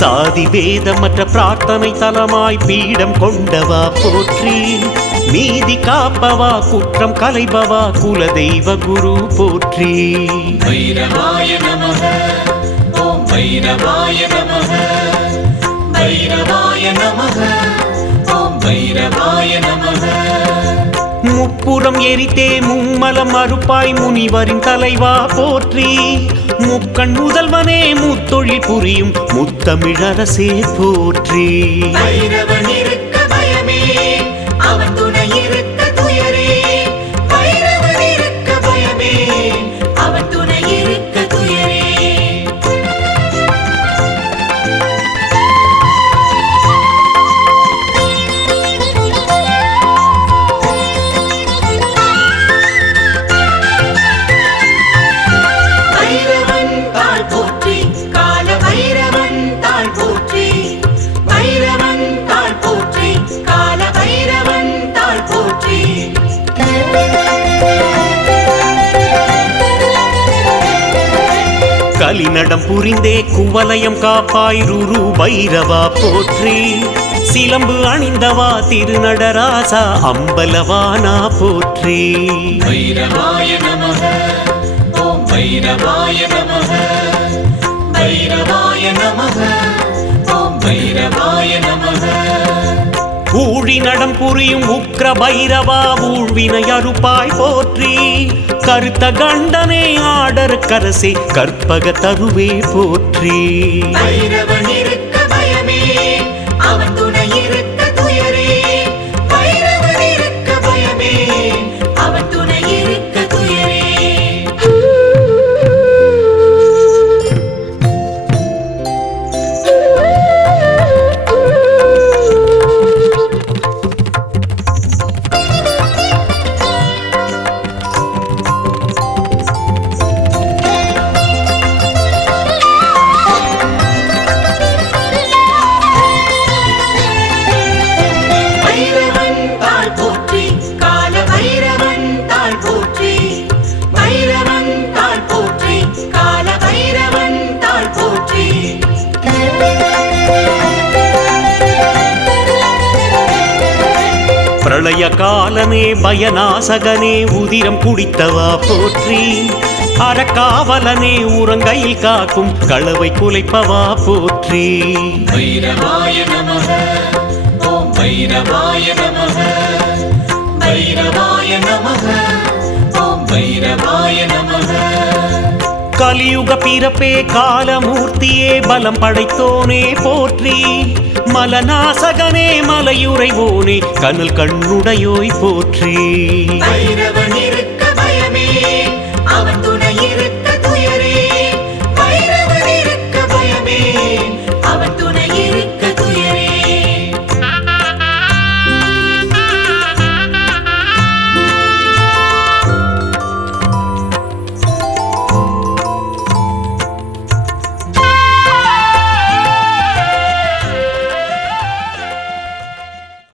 சாதி பேதமற்ற பிரார்த்தனை தலமாய் பீடம் கொண்டவா போற்றி. நீதி காப்பவா குற்றம் கலைபவா குல தெய்வ குரு போற்றி. நமக ஓம் நமக ஓம் நமக. முப்புறம் எரித்தே மும்மலம் அறுப்பாய் முனிவரின் தலைவா போற்றி. முக்கண் முதல்வனே முத்தொழில் புரியும் முத்தமிழரசே போற்றி. கலிநடம் புரிந்தே குவலயம் காப்பாய் ருரு பைரவா போற்றி. சிலம்பு அணிந்தவா திருநடராசா அம்பலவானா போற்றி. பைரவாய நமः ஓம் பைரவாய நமः பைரவாய நமः ஓம் பைரவாய நமः ஊழி நடம் புரியும் உக்ர பைரவா ஊழ்வினை அறுப்பாய் போற்றி. கருத்த கண்டனை ஆடர் கரசே கற்பக தருவே போற்றி. பிரளய காலனே பயநாசகனே உதிரம் குடித்தவா போற்றி. அறக்காவலனே உறங்கையில் காக்கும் களவை குலைப்பவா போற்றி. பைரவாய நமः ஓம் பைரவாய நமः பைரவாய நமः ஓம் பைரவாய நமः கலியுக பிறப்பே காலமூர்த்தியே பலம் படைத்தோனே போற்றி. மலநாசகனே மலையுறைவோனே கனல் கண்ணுடையோய் போற்றி.